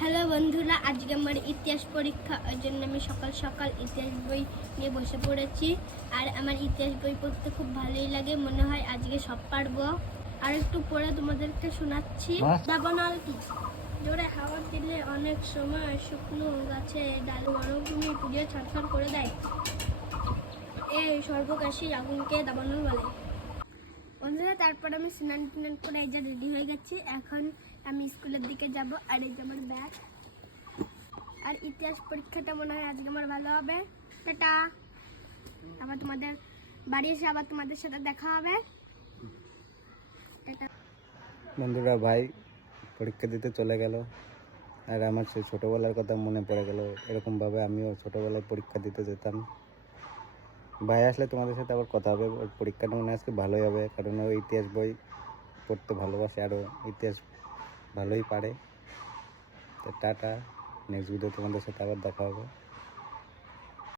Hello বন্ধুরা, আজকে আমার ইতিহাস পরীক্ষা, ওই জন্য আমি সকাল সকাল ইতিহাস বই নিয়ে বসে পড়েছি। আর আমার ইতিহাস বই পড়তে খুব ভালোই লাগে, মনে হয় আজকে সব পারবো। আর একটু পরে তোমাদেরকে শোনাচ্ছি। দাবানল কি? জোরে হাওয়া দিলে অনেক সময় শুকনো গাছে ডাল মরুভূমি পুড়িয়ে ছারখার করে দেয়। এই সর্বগ্রাসী আগুনকে দাবানল বলে। বন্ধুরা, তারপর আমি স্নান টান করে এই যে রেডি হয়ে গেছি। এখন আমি স্কুলের দিকে যাব। আর এই যে আমার ব্যাগ। আর ইতিহাস পরীক্ষাটা মনে হয় আজকে আমার ভালো হবে। টাটা। আবার তোমাদের বাড়ি এসে আবার তোমাদের সাথে দেখা হবে। টাটা। বন্ধুরা, ভাই পরীক্ষা দিতে চলে গেল, আর আমার সেই ছোটোবেলার কথা মনে পড়ে গেল। এরকমভাবে আমিও ছোটোবেলায় পরীক্ষা দিতে যেতাম। ভাই আসলে তোমাদের সাথে আবার কথা হবে। ওর পরীক্ষাটা মনে হয় আজকে ভালোই হবে, কারণ ও ইতিহাস বই পড়তে ভালোবাসে, আরও ইতিহাস ভালোই পারে। তো টাটা, নেক্সট ভিডিও তোমাদের সাথে আবার দেখা হবে।